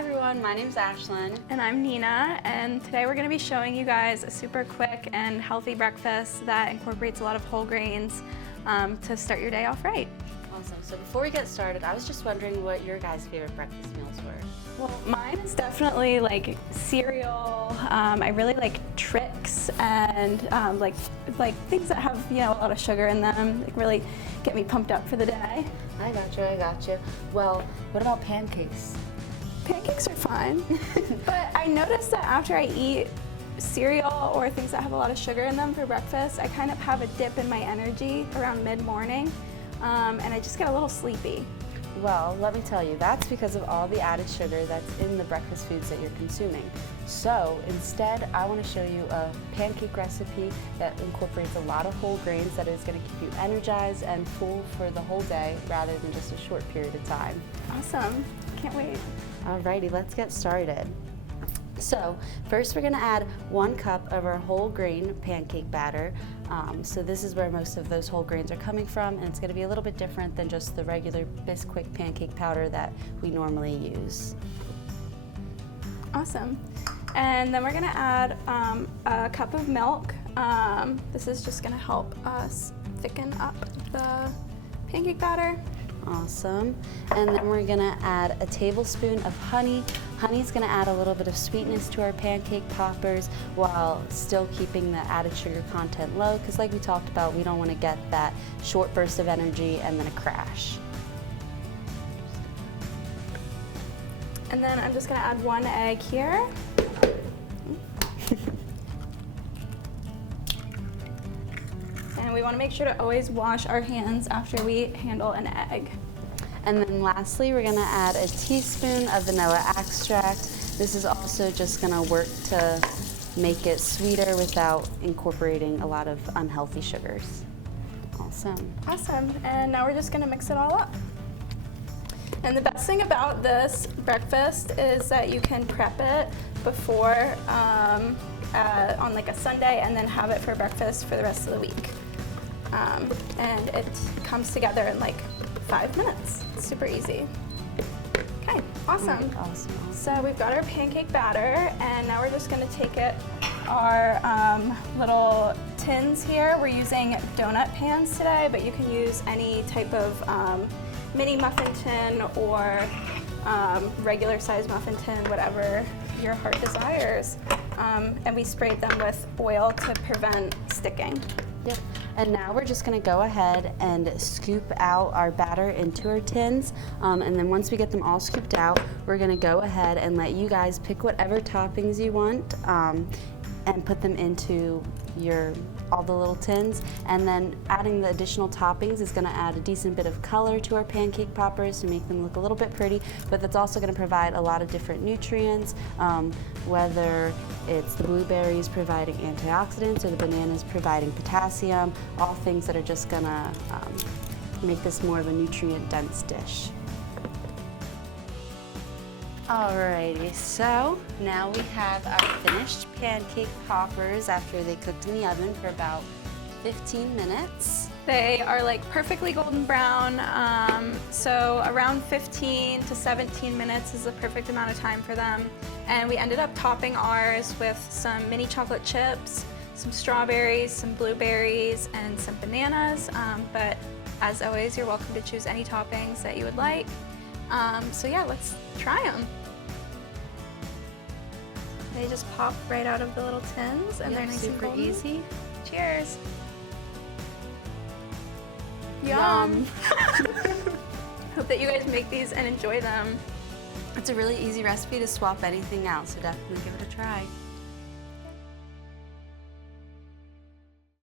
everyone, my name's Ashlyn. And I'm Nina, and today we're going to be showing you guys a super quick and healthy breakfast that incorporates a lot of whole grains to start your day off right. Awesome. So before we get started, I was just wondering what your guys' favorite breakfast meals were. Well, mine is definitely like cereal. I really like tricks and like things that have a lot of sugar in them. Like really get me pumped up for the day. I got you. Well, what about pancakes? Pancakes are fine, but I noticed that after I eat cereal or things that have a lot of sugar in them for breakfast, I kind of have a dip in my energy around mid-morning, and I just get a little sleepy. Well, let me tell you, that's because of all the added sugar that's in the breakfast foods that you're consuming. So instead, I want to show you a pancake recipe that incorporates a lot of whole grains that is going to keep you energized and full for the whole day rather than just a short period of time. Awesome. Can't wait. Alrighty, let's get started. So first we're going to add 1 cup of our whole grain pancake batter. So this is where most of those whole grains are coming from, and it's going to be a little bit different than just the regular Bisquick pancake powder that we normally use. Awesome. And then we're going to add a cup of milk. This is just going to help us thicken up the pancake batter. Awesome. And then we're gonna add a tablespoon of honey. Honey's gonna add a little bit of sweetness to our pancake poppers while still keeping the added sugar content low, because like we talked about, we don't want to get that short burst of energy and then a crash. And then I'm just gonna add 1 egg here. And we want to make sure to always wash our hands after we handle an egg. And then lastly, we're going to add a teaspoon of vanilla extract. This is also just going to work to make it sweeter without incorporating a lot of unhealthy sugars. Awesome. Awesome. And now we're just going to mix it all up. And the best thing about this breakfast is that you can prep it before on like a Sunday and then have it for breakfast for the rest of the week. And it comes together in like 5 minutes. It's super easy. Okay, awesome. Awesome. So we've got our pancake batter, and now we're just going to take it, our little tins here. We're using donut pans today, but you can use any type of mini muffin tin or regular size muffin tin, whatever your heart desires. And we sprayed them with oil to prevent sticking. Yep. And now we're just going to go ahead and scoop out our batter into our tins. And then once we get them all scooped out, we're going to go ahead and let you guys pick whatever toppings you want and put them into all the little tins. And then adding the additional toppings is going to add a decent bit of color to our pancake poppers to make them look a little bit pretty, but that's also going to provide a lot of different nutrients, whether it's the blueberries providing antioxidants or the bananas providing potassium, all things that are just going to make this more of a nutrient-dense dish. Alrighty, so now we have our finished pancake poppers after they cooked in the oven for about 15 minutes. They are like perfectly golden brown, so around 15 to 17 minutes is the perfect amount of time for them. And we ended up topping ours with some mini chocolate chips, some strawberries, some blueberries, and some bananas. But as always, you're welcome to choose any toppings that you would like. So yeah, let's try them. They just pop right out of the little tins, and they're nice and super golden. easy. Cheers. Yum. Hope that you guys make these and enjoy them. It's a really easy recipe to swap anything out, so definitely give it a try.